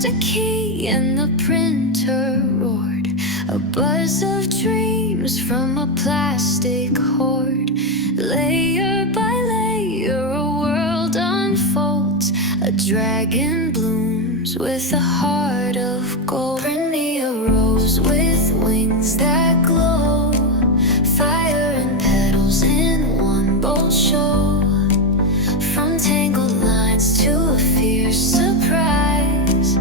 pressed a key and the printer roared. A buzz of dreams from a plastic hoard. Layer by layer a world unfolds. A dragon blooms with a heart of gold. Bring me a rose with wings that glow. Fire and petals in one bold show. From tangled lines to a fierce surprise.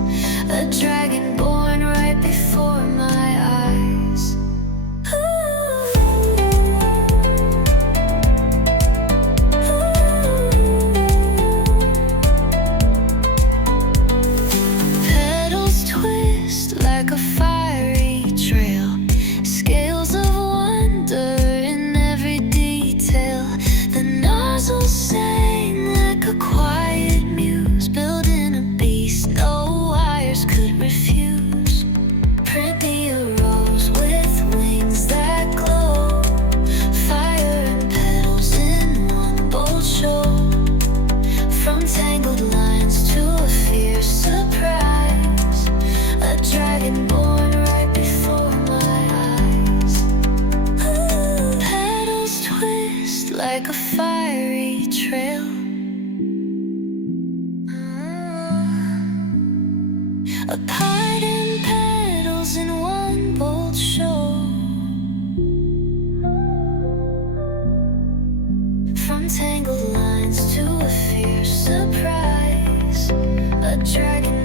A dragon born right before my eyes. Petals twist like a fiery trail. Scales of wonder in every detail. The nozzles sang like a quiet muse, building a beast no wires could refuse. Print me a rose with wings that glow. Fire and petals in one bold show. From tangled lines to a fierce surprise. A dragon born right before my eyes. Petals twist like a fiery trail. A pine and petals in one bold show. From tangled lines to a fierce surprise. A dragon